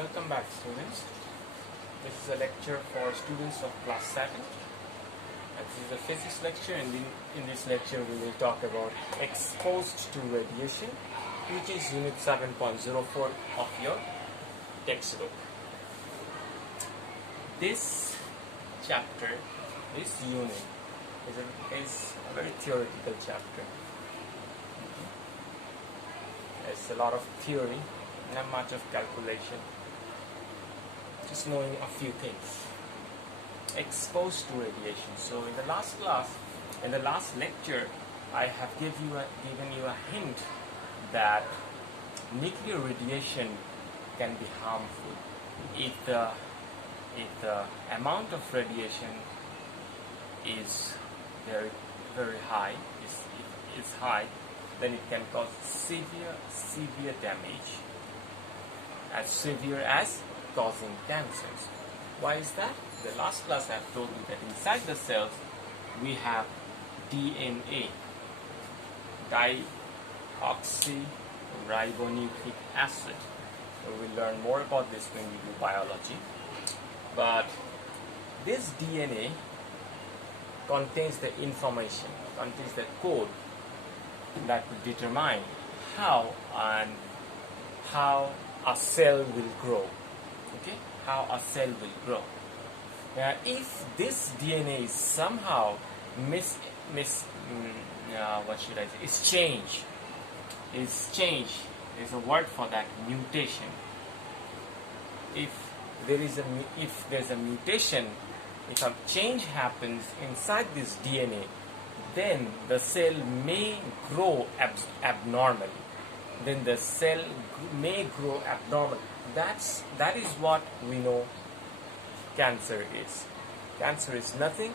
Welcome back, students. This is a lecture for students of class 7. This is a physics lecture, and in this lecture we will talk about exposed to radiation, which is unit 7.04 of your textbook. This chapter, this unit is a very theoretical chapter. There's a lot of theory, not much of calculation, just knowing a few things. Exposed to radiation. So in the last lecture, I have given you a hint that nuclear radiation can be harmful if the amount of radiation is very high. Is high, then it can cause severe damage, as severe as causing cancers. Why is that? The last class I have told you that inside the cells we have DNA, deoxyribonucleic acid. So we'll learn more about this when we do biology. But this DNA contains the information, contains the code that will determine how a cell will grow. Okay, how a cell will grow. If this DNA is somehow is changed. There's a word for that, mutation. If there's a mutation, if a change happens inside this DNA, then the cell may grow abnormally. That is what we know cancer is. Cancer is nothing.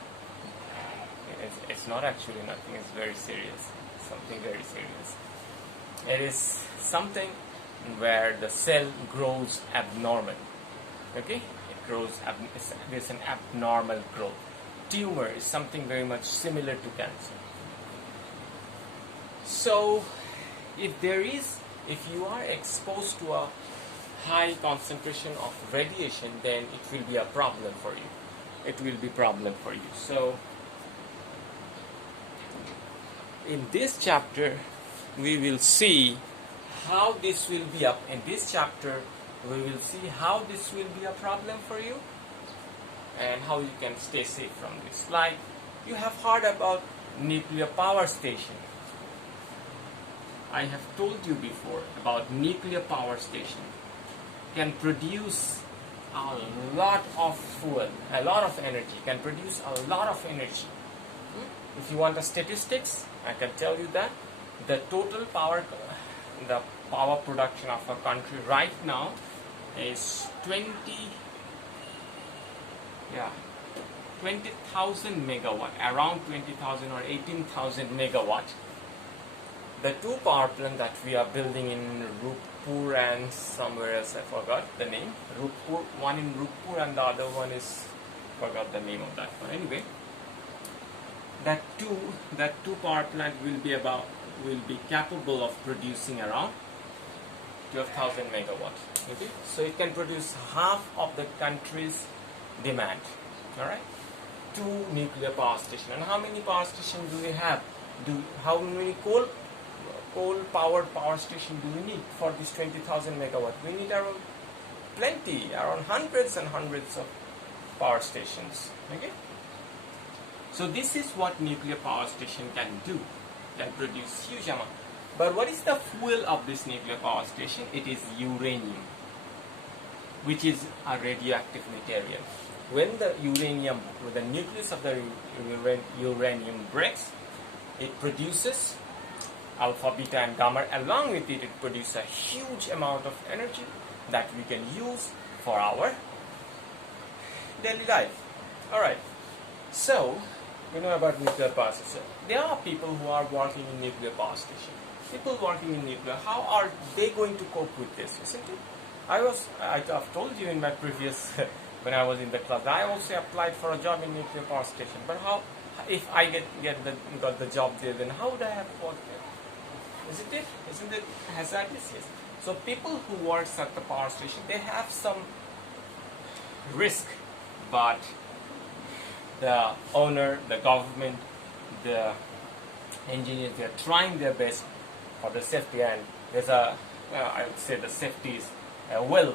It's not actually nothing. It's very serious. Something very serious. It is something where the cell grows abnormally. Okay? It grows. There's an abnormal growth. Tumor is something very much similar to cancer. So, if you are exposed to a high concentration of radiation, then it will be a problem for you. It will be a problem for you. So, in this chapter, we will see how this will be up. In this chapter, we will see how this will be a problem for you and how you can stay safe from this. Like, you have heard about nuclear power station. I have told you before about nuclear power station can produce a lot of fuel, a lot of energy, can produce a lot of energy. If you want the statistics, I can tell you that the total power production of a country right now is 20,000 megawatt, around 20,000 or 18,000 megawatt. The two power plants that we are building in Rupur and somewhere else, I forgot the name. One in Rupur and the other one forgot the name of that one. Anyway, that two power plant will be capable of producing around 12,000 megawatts. Okay, so it can produce half of the country's demand. All right, two nuclear power stations. And how many power stations do we have? How many coal-powered power station do we need for this 20,000 megawatt? We need around hundreds and hundreds of power stations. Okay. So this is what nuclear power station can do. Can produce huge amount. But what is the fuel of this nuclear power station? It is uranium, which is a radioactive material. When the nucleus of the uranium breaks, it produces alpha, beta, and gamma. Along with it, it produces a huge amount of energy that we can use for our daily life. Alright, so we know about nuclear power station. There are people who are working in nuclear power station. People working in nuclear, how are they going to cope with this, isn't it? I have told you in my previous, when I was in the class, I also applied for a job in nuclear power station. But how, if I got the job there, then how would I have worked there? isn't it? Isn't it hazardous? Yes. So people who work at the power station, they have some risk, but the owner, the government, the engineers, they are trying their best for the safety, and there's a, I would say the safety is well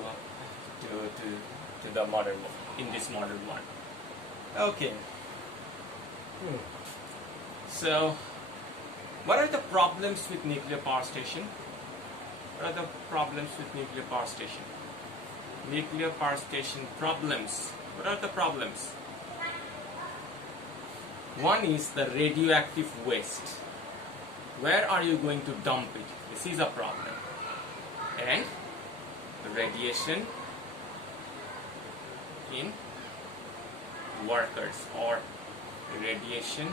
to the modern in this modern world. Okay. So, what are the problems with nuclear power station? What are the problems with nuclear power station? Nuclear power station problems. What are the problems? One is the radioactive waste. Where are you going to dump it? This is a problem. And the radiation in workers, or radiation,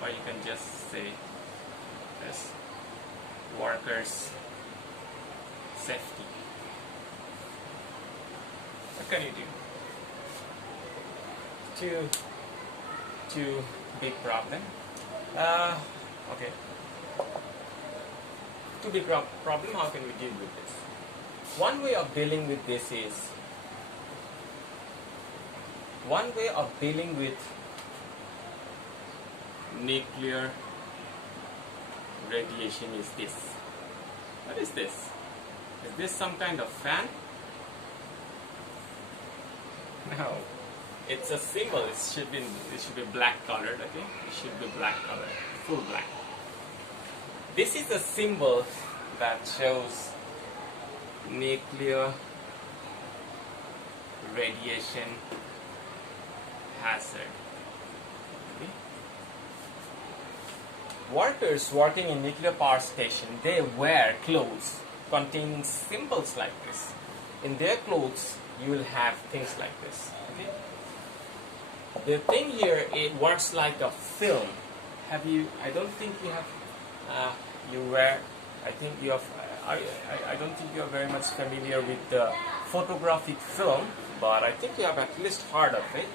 or you can just say as workers' safety. What can you do? Two big problem. Okay. Two big problem. How can we deal with this? One way of dealing with this is, one way of dealing with nuclear radiation is this. What is this? Is this some kind of fan? No. It's a symbol. It should be black colored. Okay, it should be black colored, full black. This is a symbol that shows nuclear radiation hazard. Okay. Workers working in nuclear power station, they wear clothes containing symbols like this. In their clothes, you will have things like this. Okay. The thing here, it works like a film. Have you? I don't think you have. You wear. I think you have. I don't think you are very much familiar with the photographic film, but I think you have at least heard of it.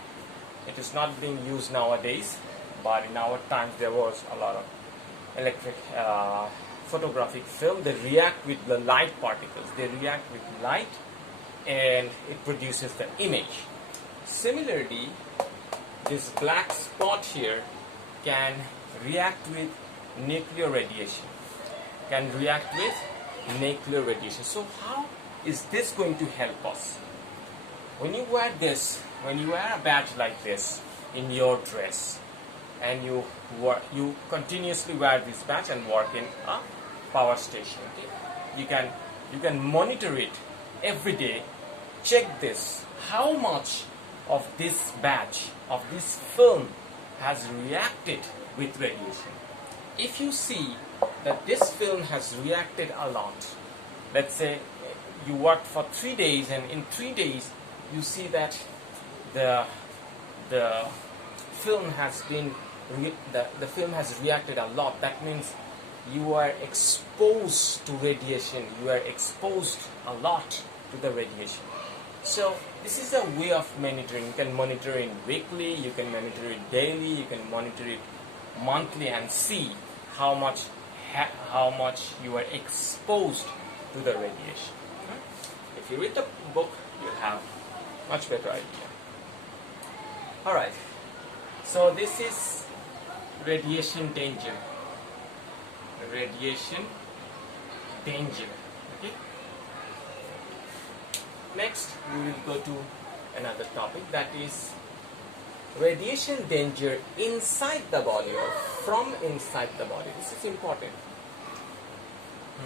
It is not being used nowadays, but in our times there was a lot of electric photographic film. They react with the light particles. They react with light, and it produces the image. Similarly, this black spot here can react with nuclear radiation. Can react with nuclear radiation. So how is this going to help us? When you wear this, when you wear a badge like this in your dress, and you continuously wear this badge and work in a power station, okay? You can monitor it every day. Check this. How much of this badge, of this film, has reacted with radiation? If you see that this film has reacted a lot, let's say you worked for 3 days, and in 3 days you see that the film has been the film has reacted a lot. That means you are exposed to radiation. You are exposed a lot to the radiation. So this is a way of monitoring. You can monitor it weekly, you can monitor it daily, you can monitor it monthly, and see how much you are exposed to the radiation. If you read the book, you'll have much better idea. Alright, so this is radiation danger. Radiation danger. Okay. Next, we will go to another topic, that is radiation danger inside the body, or from inside the body. This is important.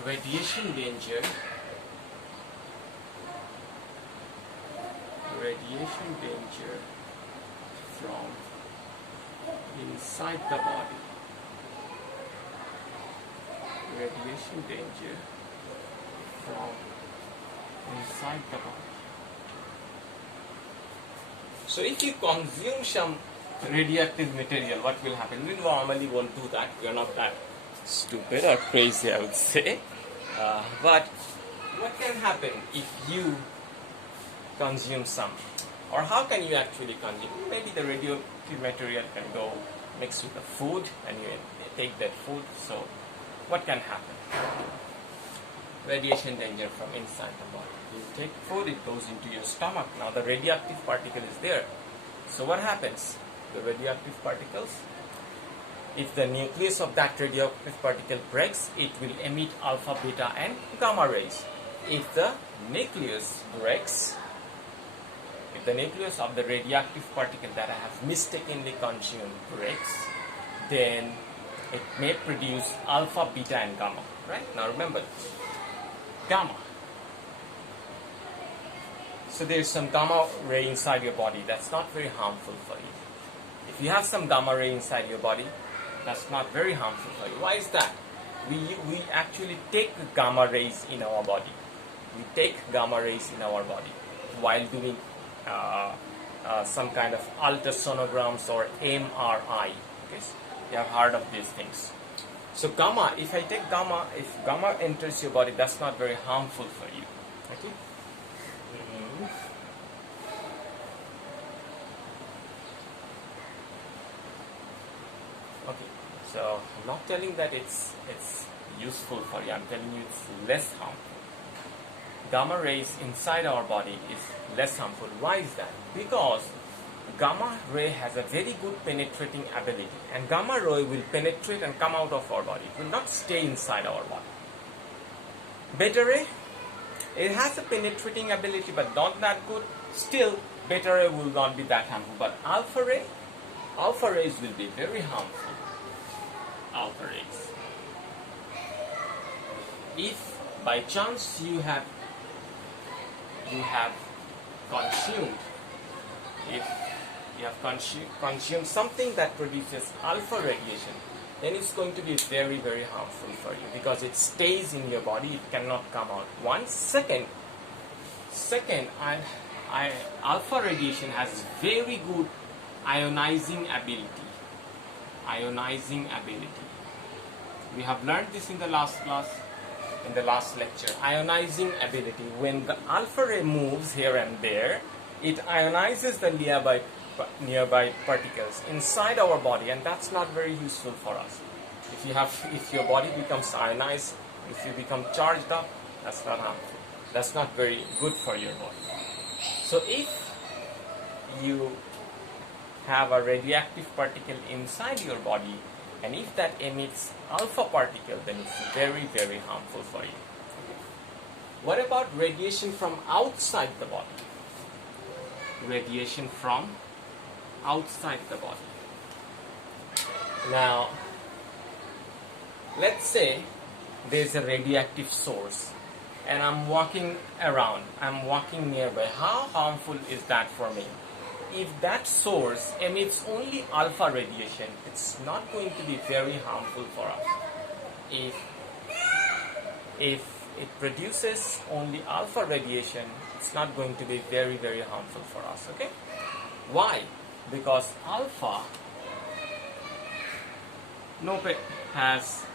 Radiation danger. Radiation danger from inside the body. Radiation danger from inside the body. So if you consume some radioactive material, what will happen? We normally won't do that. We are not that stupid or crazy, I would say. But what can happen if you consume some? Or how can you actually consume? Maybe the radioactive material can go mixed with the food, and you take that food. So what can happen? Radiation danger from inside the body. You take food, it goes into your stomach. Now the radioactive particle is there. So what happens? The radioactive particles, if the nucleus of that radioactive particle breaks, it will emit alpha, beta and gamma rays. If the nucleus breaks, if the nucleus of the radioactive particle that I have mistakenly consumed breaks, then it may produce alpha, beta and gamma. Right? Now remember, gamma. So there's some gamma ray inside your body that's not very harmful for you. If you have some gamma ray inside your body, that's not very harmful for you. Why is that? We actually take gamma rays in our body. We take gamma rays in our body while doing some kind of ultrasonograms or MRI. Okay? You have heard of these things. So gamma, if I take gamma, if gamma enters your body, that's not very harmful for you. Okay? Okay, so I'm not telling that it's useful for you. I'm telling you it's less harmful. Gamma rays inside our body is less harmful. Why is that? Because gamma ray has a very good penetrating ability, and gamma ray will penetrate and come out of our body. It will not stay inside our body. Beta ray, it has a penetrating ability but not that good. Still, beta ray will not be that harmful. But alpha rays will be very harmful. Alpha rays. If by chance you have consumed, if you have consumed something that produces alpha radiation, then it's going to be very, very harmful for you because it stays in your body, it cannot come out. Second, alpha radiation has very good ionizing ability. We have learned this in the last class, in the last lecture. Ionizing ability. When the alpha ray moves here and there, it ionizes the nearby particles inside our body, and that's not very useful for us. If your body becomes ionized, if you become charged up, that's not harmful. That's not very good for your body. So if you have a radioactive particle inside your body, and if that emits alpha particle, then it's very, very harmful for you. What about radiation from outside the body? Radiation from outside the body. Now, let's say there's a radioactive source and I'm walking around, I'm walking nearby. How harmful is that for me? If that source emits only alpha radiation, it's not going to be very harmful for us. If it produces only alpha radiation, it's not going to be very, very harmful for us. Okay? Why? Because alpha has